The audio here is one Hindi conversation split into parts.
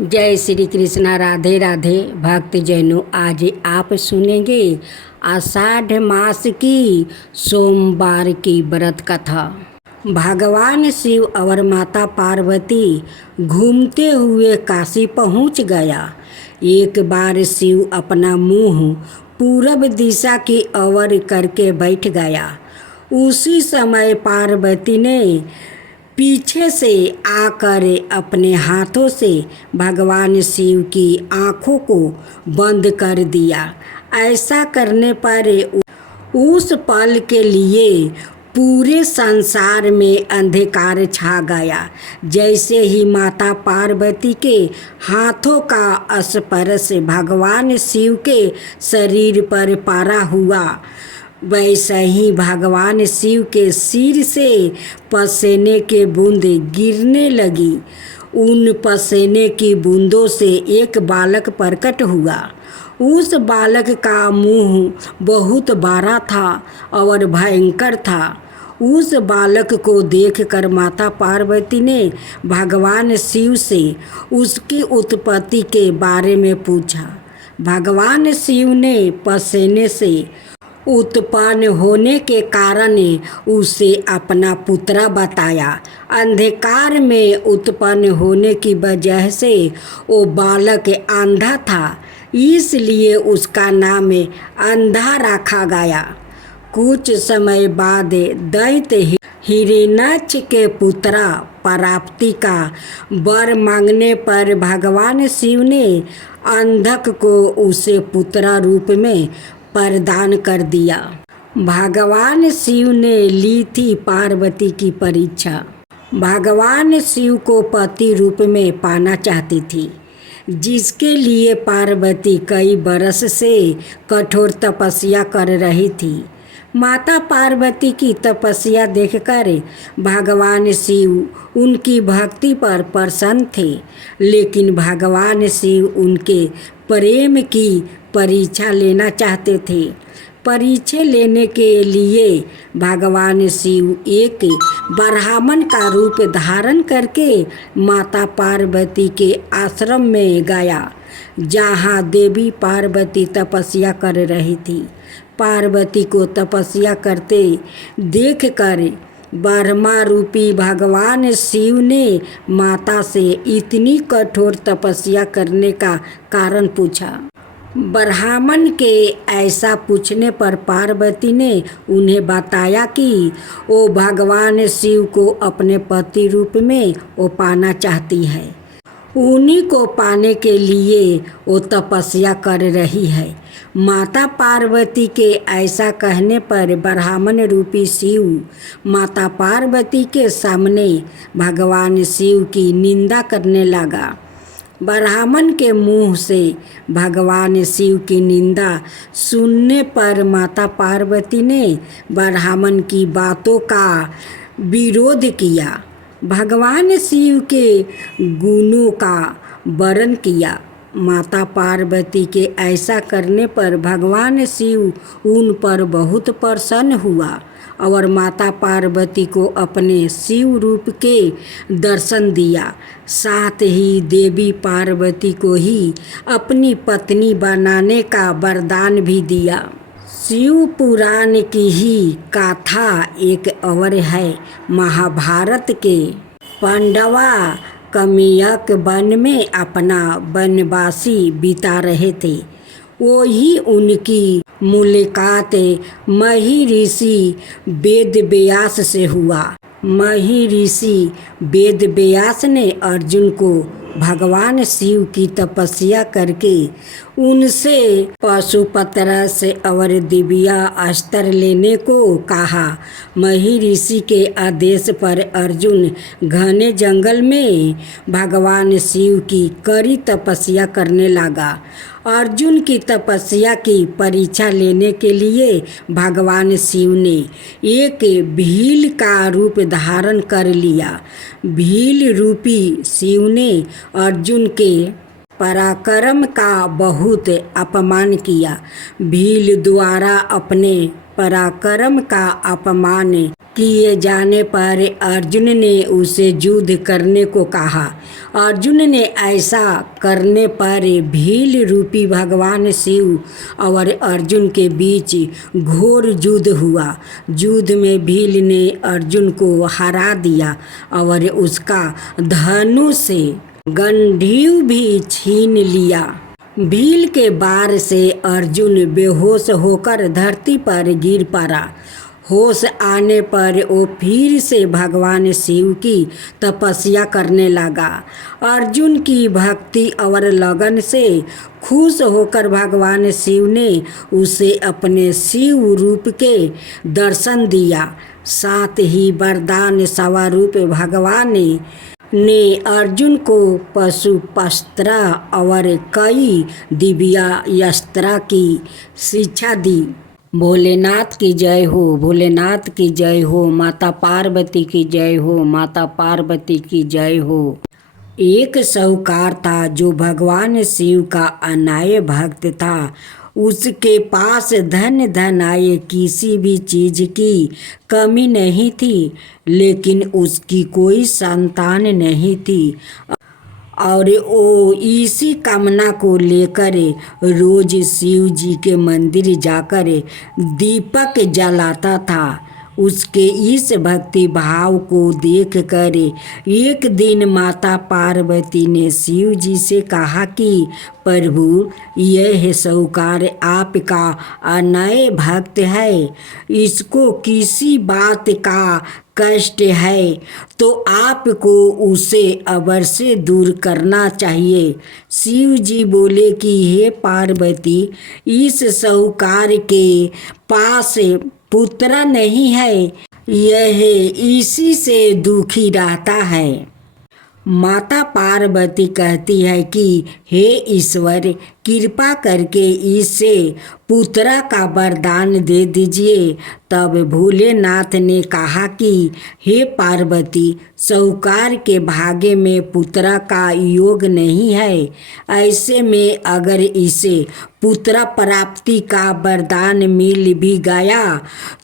जय श्री कृष्णा। राधे राधे भक्त जैनों, आज आप सुनेंगे आषाढ़ मास की सोमवार की व्रत कथा। भगवान शिव और माता पार्वती घूमते हुए काशी पहुंच गया। एक बार शिव अपना मुंह पूरब दिशा की ओर करके बैठ गया। उसी समय पार्वती ने पीछे से आकर अपने हाथों से भगवान शिव की आँखों को बंद कर दिया। ऐसा करने पर उस पल के लिए पूरे संसार में अंधकार छा गया। जैसे ही माता पार्वती के हाथों का स्पर्श भगवान शिव के शरीर पर पड़ा हुआ, वैसे ही भगवान शिव के सिर से पसीने के बूंदें गिरने लगी। उन पसीने की बूंदों से एक बालक प्रकट हुआ। उस बालक का मुंह बहुत बड़ा था और भयंकर था। उस बालक को देखकर माता पार्वती ने भगवान शिव से उसकी उत्पत्ति के बारे में पूछा। भगवान शिव ने पसीने से उत्पन्न होने के कारण उसे अपना पुत्र बताया। अंधकार में उत्पन्न होने की वजह से वो बालक अंधा था, इसलिए उसका नाम अंधा रखा गया। कुछ समय बाद दैत्य हिरण्याक्ष के पुत्र प्राप्ति का वर मांगने पर भगवान शिव ने अंधक को उसे पुत्र रूप में प्रदान कर दिया। भगवान शिव ने ली थी पार्वती की परीक्षा। भगवान शिव को पति रूप में पाना चाहती थी, जिसके लिए पार्वती कई बरस से कठोर तपस्या कर रही थी। माता पार्वती की तपस्या देखकर भगवान शिव उनकी भक्ति पर प्रसन्न थे, लेकिन भगवान शिव उनके प्रेम की परीक्षा लेना चाहते थे। परीक्षा लेने के लिए भगवान शिव एक ब्राह्मण का रूप धारण करके माता पार्वती के आश्रम में गया, जहाँ देवी पार्वती तपस्या कर रही थी। पार्वती को तपस्या करते देखकर ब्रह्मा रूपी भगवान शिव ने माता से इतनी कठोर तपस्या करने का कारण पूछा। ब्राह्मण के ऐसा पूछने पर पार्वती ने उन्हें बताया कि वो भगवान शिव को अपने पति रूप में वो पाना चाहती है। उन्हीं को पाने के लिए वो तपस्या कर रही है। माता पार्वती के ऐसा कहने पर ब्राह्मण रूपी शिव माता पार्वती के सामने भगवान शिव की निंदा करने लगा। ब्राह्मण के मुंह से भगवान शिव की निंदा सुनने पर माता पार्वती ने ब्राह्मण की बातों का विरोध किया। भगवान शिव के गुणों का वर्णन किया। माता पार्वती के ऐसा करने पर भगवान शिव उन पर बहुत प्रसन्न हुआ और माता पार्वती को अपने शिव रूप के दर्शन दिया। साथ ही देवी पार्वती को ही अपनी पत्नी बनाने का वरदान भी दिया। शिव पुराण की ही कथा एक और है। महाभारत के पांडवा कमियक वन में अपना वनवासी बिता रहे थे। वो ही उनकी मुलाकात मही ऋषि वेद व्यास से हुआ। मही ऋषि वेद व्यास ने अर्जुन को भगवान शिव की तपस्या करके उनसे पाशुपत्रस और दिव्य अस्त्र लेने को कहा। मही ऋषि के आदेश पर अर्जुन घने जंगल में भगवान शिव की कड़ी तपस्या करने लगा। अर्जुन की तपस्या की परीक्षा लेने के लिए भगवान शिव ने एक भील का रूप धारण कर लिया। भील रूपी शिव ने अर्जुन के पराक्रम का बहुत अपमान किया। भील द्वारा अपने पराक्रम का अपमान किए जाने पर अर्जुन ने उसे युद्ध करने को कहा। अर्जुन ने ऐसा करने पर भील रूपी भगवान शिव और अर्जुन के बीच घोर युद्ध हुआ। युद्ध में भील ने अर्जुन को हरा दिया और उसका धनुष से गंडीव भी छीन लिया। भील के वार से अर्जुन बेहोश होकर धरती पर गिर पड़ा। होश आने पर वो फिर से भगवान शिव की तपस्या करने लगा। अर्जुन की भक्ति और लगन से खुश होकर भगवान शिव ने उसे अपने शिव रूप के दर्शन दिया। साथ ही वरदान स्वरूप भगवान ने अर्जुन को पशुपस्त्र और कई दिव्यास्त्र की शिक्षा दी। भोलेनाथ की जय हो, भोलेनाथ की जय हो, माता पार्वती की जय हो, माता पार्वती की जय हो। एक साहूकार था जो भगवान शिव का अनाय भक्त था। उसके पास धन आए किसी भी चीज की कमी नहीं थी, लेकिन उसकी कोई संतान नहीं थी और वो इसी कामना को लेकर रोज शिव जी के मंदिर जाकर दीपक जलाता था। उसके इस भक्ति भाव को देखकर एक दिन माता पार्वती ने शिव जी से कहा कि प्रभु, यह साहूकार आपका अनय भक्त है, इसको किसी बात का कष्ट है तो आपको उसे अवश्य दूर करना चाहिए। शिव जी बोले कि हे पार्वती, इस साहूकार के पास पुत्र नहीं है, यह इसी से दुखी रहता है। माता पार्वती कहती है कि हे ईश्वर, कृपा करके इसे पुत्र का वरदान दे दीजिए। तब भोलेनाथ ने कहा कि हे पार्वती, साहूकार के भाग्य में पुत्र का योग नहीं है। ऐसे में अगर इसे पुत्र प्राप्ति का वरदान मिल भी गया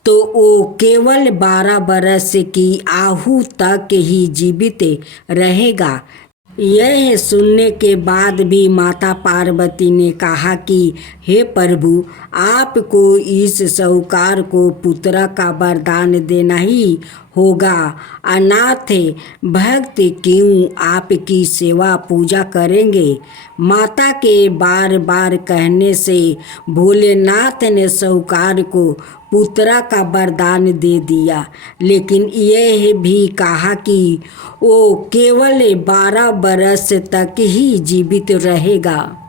तो वो केवल 12 वर्ष की आयु तक ही जीवित रहेगा। यह सुनने के बाद भी माता पार्वती ने कहा कि हे प्रभु, आपको इस साहूकार को पुत्र का वरदान देना ही होगा। अनाथ भक्त क्यों आपकी सेवा पूजा करेंगे। माता के बार बार कहने से भोलेनाथ ने साहूकार को पुत्र का वरदान दे दिया, लेकिन यह भी कहा कि वो केवल 12 वर्ष तक ही जीवित रहेगा।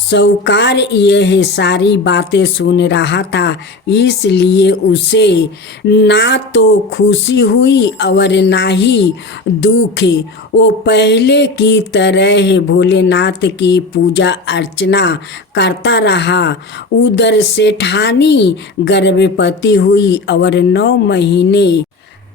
साहूकार यह सारी बातें सुन रहा था, इसलिए उसे ना तो खुशी हुई और ना ही दुख। वो पहले की तरह भोलेनाथ की पूजा अर्चना करता रहा। उधर सेठानी गर्भवती हुई और 9 महीने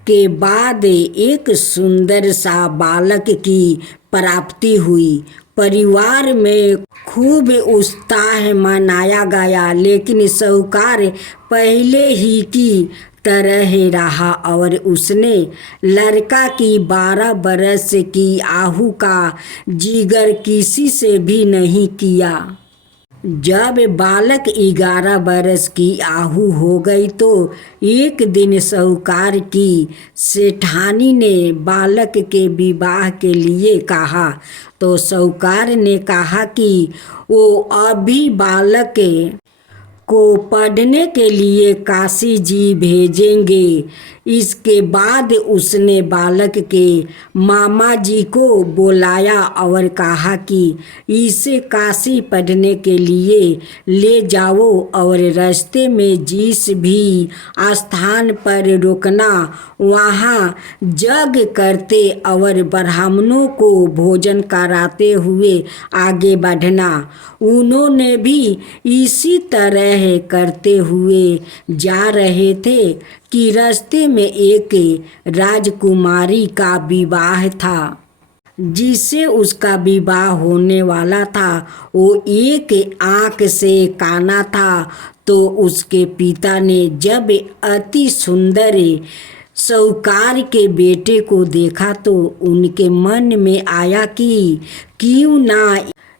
के बाद एक सुंदर सा बालक की प्राप्ति हुई। परिवार में खूब उत्साह मनाया गया, लेकिन साहूकार पहले ही की तरह रहा और उसने लड़का की 12 वर्ष की आयु का जिक्र किसी से भी नहीं किया। जब बालक 11 वर्ष की आयु हो गई तो एक दिन साहूकार की सेठानी ने बालक के विवाह के लिए कहा। तो साहूकार ने कहा कि वो अभी बालक को पढ़ने के लिए काशी जी भेजेंगे। इसके बाद उसने बालक के मामा जी को बुलाया और कहा कि इसे काशी पढ़ने के लिए ले जाओ और रास्ते में जिस भी स्थान पर रुकना वहाँ यज्ञ करते और ब्राह्मणों को भोजन कराते हुए आगे बढ़ना। उन्होंने भी इसी तरह करते हुए जा रहे थे कि रास्ते में एक राजकुमारी का विवाह था। जिससे उसका विवाह होने वाला था वो एक आंख से काना था। तो उसके पिता ने जब अति सुंदर साहूकार के बेटे को देखा तो उनके मन में आया कि क्यों ना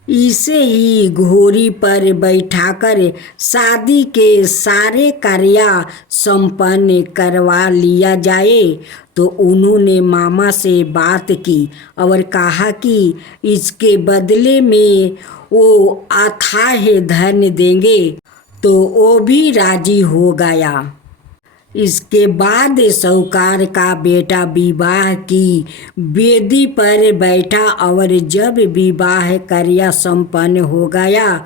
इसे ही घोड़ी पर बैठाकर शादी के सारे कार्य संपन्न करवा लिया जाए। तो उन्होंने मामा से बात की और कहा कि इसके बदले में वो अथाह धन देंगे। तो वो भी राजी हो गया। इसके बाद साहूकार का बेटा विवाह की वेदी पर बैठा और जब विवाह कार्य संपन्न हो गया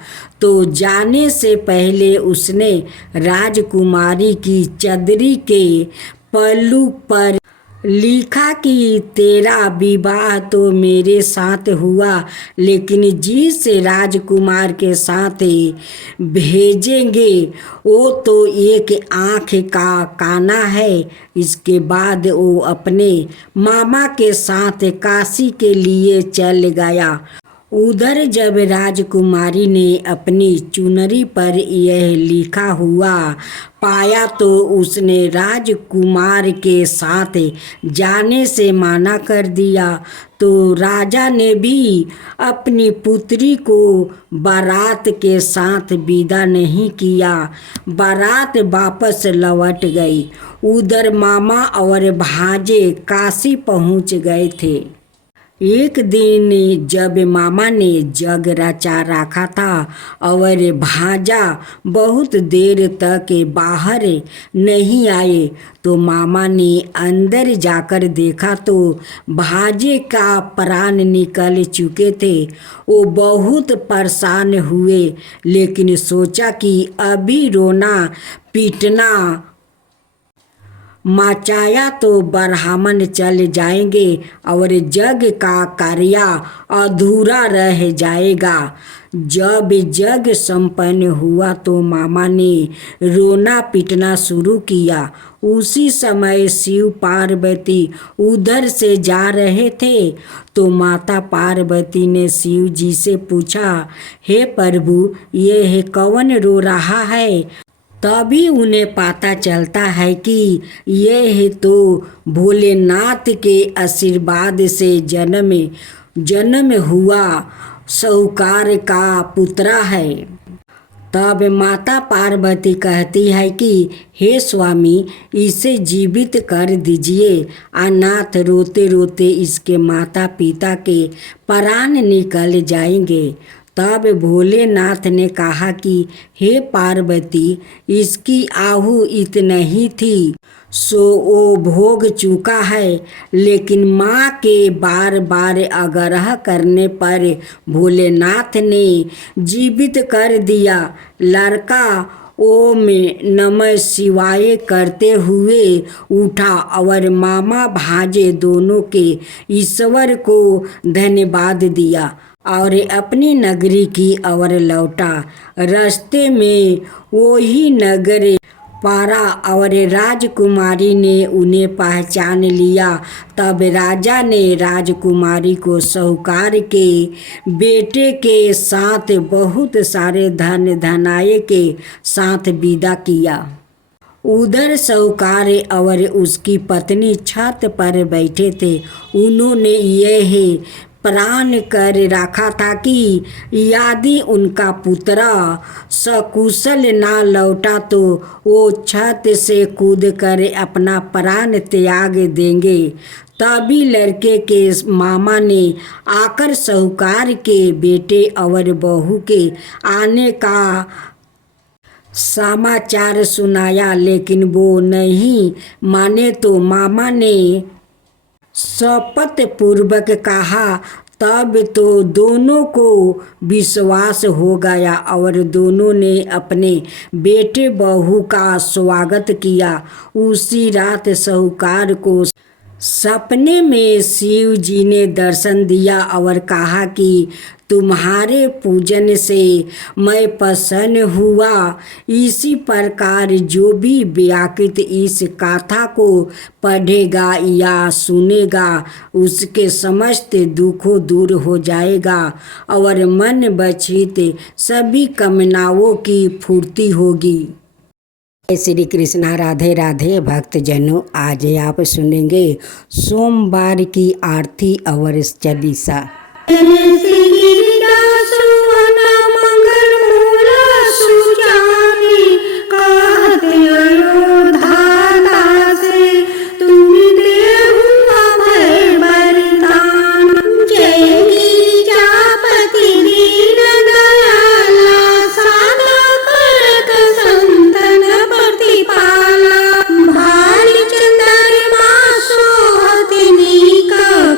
तो जाने से पहले उसने राजकुमारी की चदरी के पल्लू पर लिखा कि तेरा विवाह तो मेरे साथ हुआ, लेकिन जिस राजकुमार के साथ भेजेंगे वो तो एक आँख का काना है। इसके बाद वो अपने मामा के साथ काशी के लिए चल गया। उधर जब राजकुमारी ने अपनी चुनरी पर यह लिखा हुआ पाया तो उसने राजकुमार के साथ जाने से मना कर दिया। तो राजा ने भी अपनी पुत्री को बारात के साथ विदा नहीं किया। बारात वापस लौट गई। उधर मामा और भांजे काशी पहुंच गए थे। एक दिन जब मामा ने जग रचा रखा था और भांजा बहुत देर तक बाहर नहीं आए तो मामा ने अंदर जाकर देखा तो भांजे का प्राण निकल चुके थे। वो बहुत परेशान हुए, लेकिन सोचा कि अभी रोना पीटना मचाया तो ब्राह्मण चल जाएंगे और जग का कार्य अधूरा रह जाएगा। जब जग संपन्न हुआ तो मामा ने रोना पीटना शुरू किया। उसी समय शिव पार्वती उधर से जा रहे थे तो माता पार्वती ने शिव जी से पूछा, हे प्रभु, ये कौन रो रहा है? तभी उन्हें पता चलता है कि यह तो भोलेनाथ के आशीर्वाद से जन्म हुआ साहूकार का पुत्र है। तब माता पार्वती कहती है कि हे स्वामी, इसे जीवित कर दीजिए। अनाथ रोते रोते इसके माता पिता के प्राण निकल जाएंगे। तब भोलेनाथ ने कहा कि हे पार्वती, इसकी आहु इतना ही थी सो वो भोग चुका है, लेकिन माँ के बार बार आग्रह करने पर भोलेनाथ ने जीवित कर दिया। लड़का ओम नमः शिवाय करते हुए उठा और मामा भांजे दोनों के ईश्वर को धन्यवाद दिया और अपनी नगरी की ओर लौटा। रास्ते में वही नगर पारा और राजकुमारी ने उन्हें पहचान लिया। तब राजा ने राजकुमारी को साहूकार के बेटे के साथ बहुत सारे धन धनाये के साथ विदा किया। उधर साहूकार और उसकी पत्नी छत पर बैठे थे। उन्होंने यह प्रण कर रखा था कि यदि उनका पुत्र सकुशल ना लौटा तो वो छत से कूदकर अपना प्राण त्याग देंगे। तभी लड़के के मामा ने आकर साहूकार के बेटे और बहू के आने का समाचार सुनाया, लेकिन वो नहीं माने तो मामा ने शपथ पूर्वक कहा। तब तो दोनों को विश्वास हो गया और दोनों ने अपने बेटे बहू का स्वागत किया। उसी रात साहूकार को सपने में शिव जी ने दर्शन दिया और कहा कि तुम्हारे पूजन से मैं प्रसन्न हुआ। इसी प्रकार जो भी व्याकृत इस गाथा को पढ़ेगा या सुनेगा उसके समस्त दुखों दूर हो जाएगा और मन बचित सभी कामनाओं की पूर्ति होगी। श्री कृष्णा। राधे राधे भक्तजनों, आज आप सुनेंगे सोमवार की आरती और चालीसा।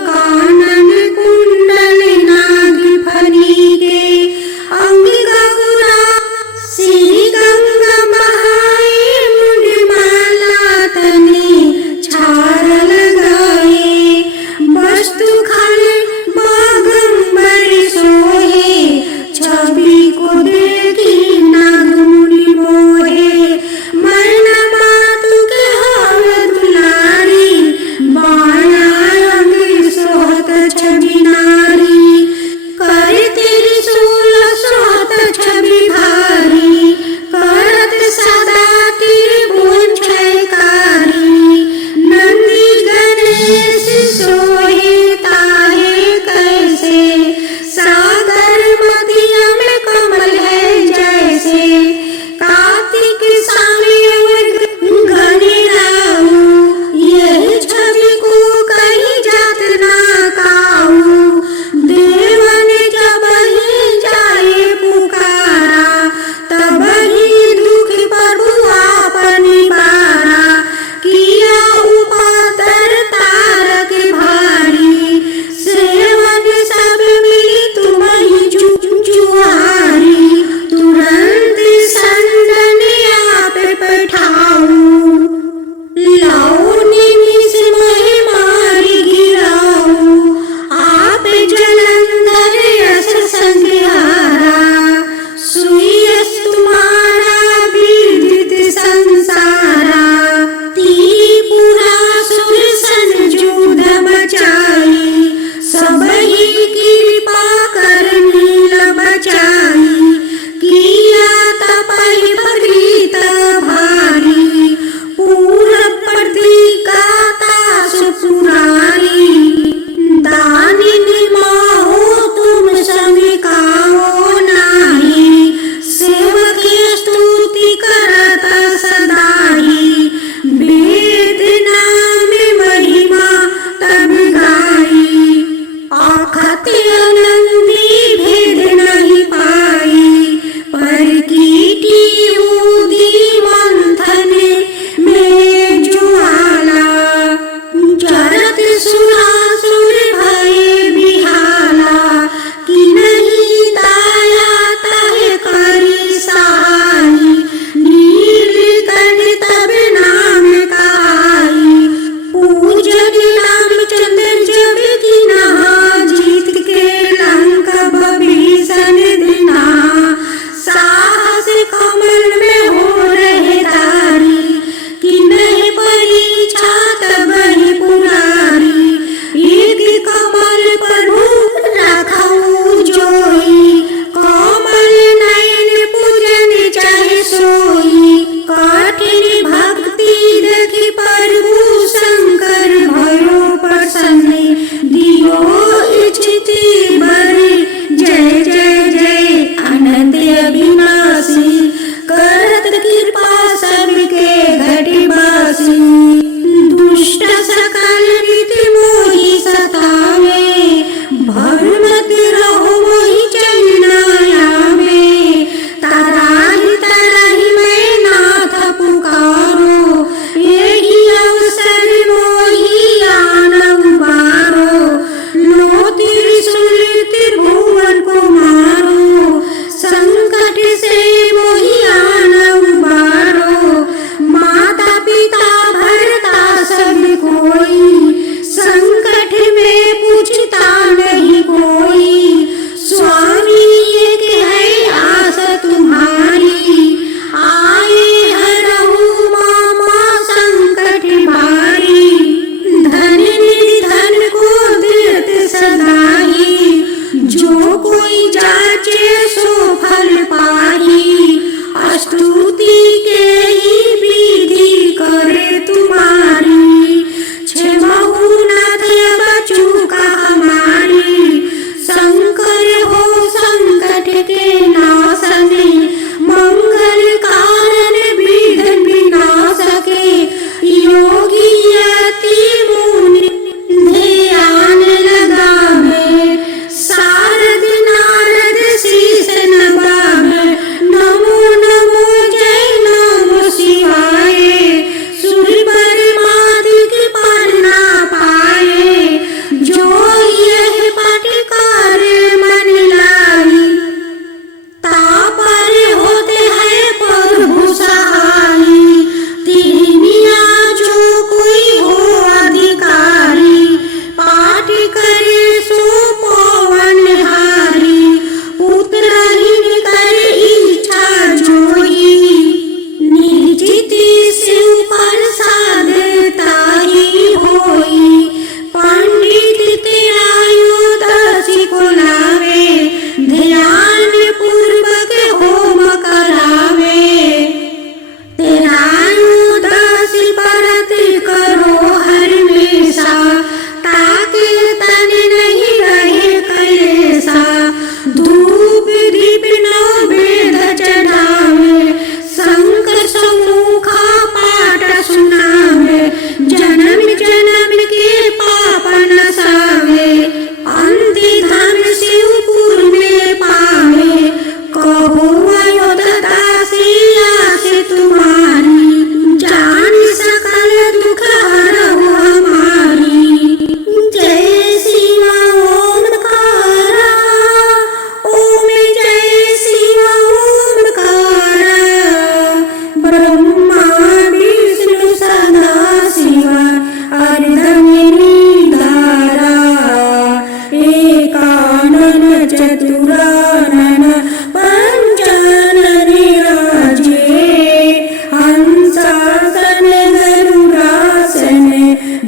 कानन कुंडल नाग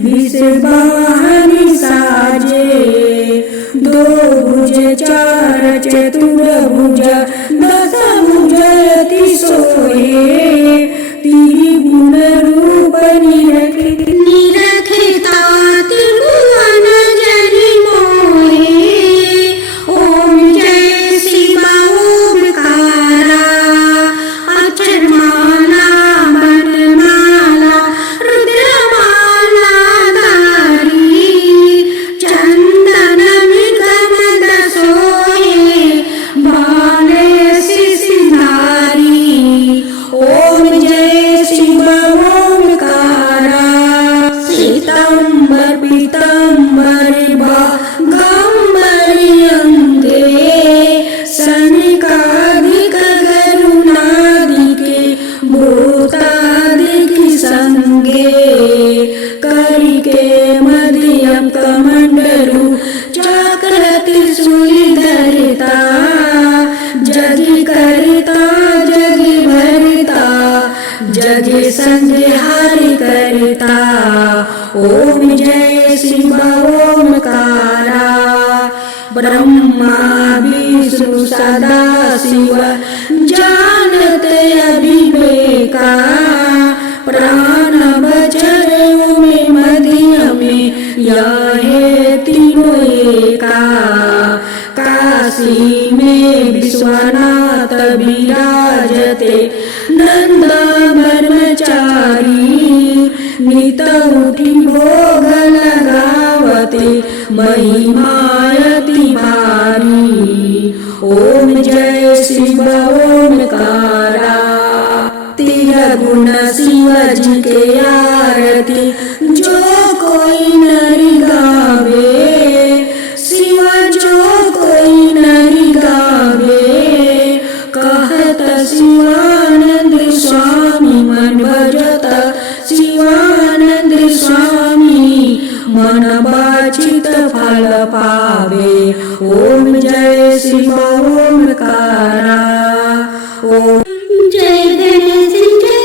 बीस बाहन साजे, दो भुज चार चतुर्भुज, दस भुज अति सोहे, त्रिगुण रूप निरखता त्रिभुवन जनि मोहे। ओम जय शिव ओमकारा, अक्षरमाला वनमाला रुद्रमाला धारी, चंदन मृगमद सोहे, बाले सिसिधारी। ओम जय शिव ओमकारा, श्वेतांबर पीतांबर बागंबरी अंगे, सनकादिक गरुणादिके भूतादिक संगे, करिके मध्यम कमंडलु चक्र त्रिशूलधरिता, जगि करता जगि भरता, जगि संहार करता। ओम जय शिव ओमकारा, ब्रह्मा विष्णु सदा शिव जानते अभिवेका, प्राण वचन में मध्य में यह तीनों एका। काशी में विश्वनाथ विराजते नंद ब्रह्मचारी, नित उठी भोग लगावते महिमायति भारी। ओम जय शिव ओमकारा, तिरगुण शिव जी के आरती जो कोई नरि गावे, शिव जो कोई नरि गावे, कहत शिवानंद स्वामी मन भजत शिवानंद स्वामी, मन वांछित फल पावे। ओम जय शिव ओमकारा। ओम जय गणेश जय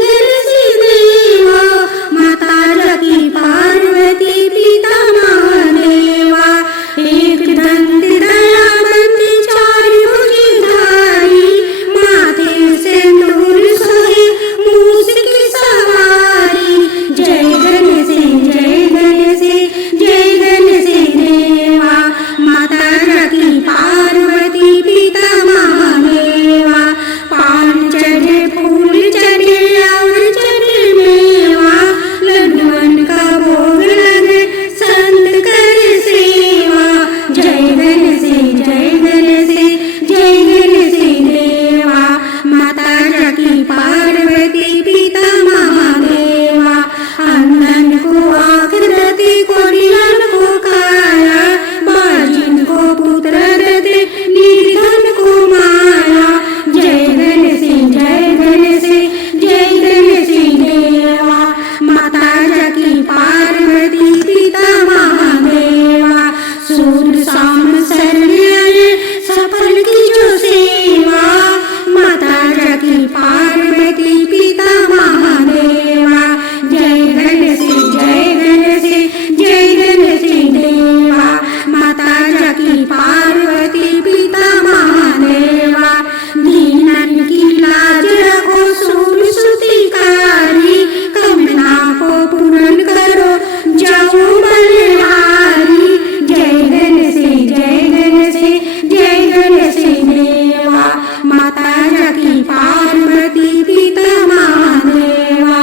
गणेश देवा, माता रति पार्वती पिता महादेवा, एक दंत दयावंत चार भुजधारी, माथे सिंदूर सोहे मूस की सवारी। जय गणेश देवा, माता रति पार्वती पिता महादेवा, पान चढ़े फूल चढ़े और चढ़े मेवा, लड्डुअन का भोग लगे संत कर सेवा। जय गणेश देवा, माता रति पार्वती पिता महादेवा, अंधन को आकृति कोरियन को काया, बाजिन को पुत्र दते निर्धन को माया। जय गणेश देवा, माता रति पार्वती पिता महादेवा, सूर्य शाम शरण्य सफल की जो सेवा, माता रति पार्वती पिता महादेवा। जय गणेश देवा, माता रति पार्वती पिता महादेवा, दीनन की लाज रखो सूर्य सुतिकारी, कमना को पूर्ण करो जाओ बलिहारी। जय गणेश देवा, माता रति पार्वती पिता महादेवा।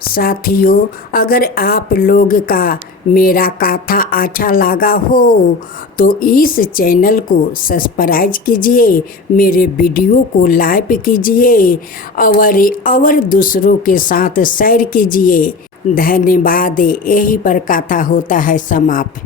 साथियों, अगर आप लोग का मेरा कथा अच्छा लगा हो तो इस चैनल को सब्सक्राइब कीजिए, मेरे वीडियो को लाइक कीजिए और दूसरों के साथ शेयर कीजिए। धन्यवाद। यही पर कथा होता है समाप्त।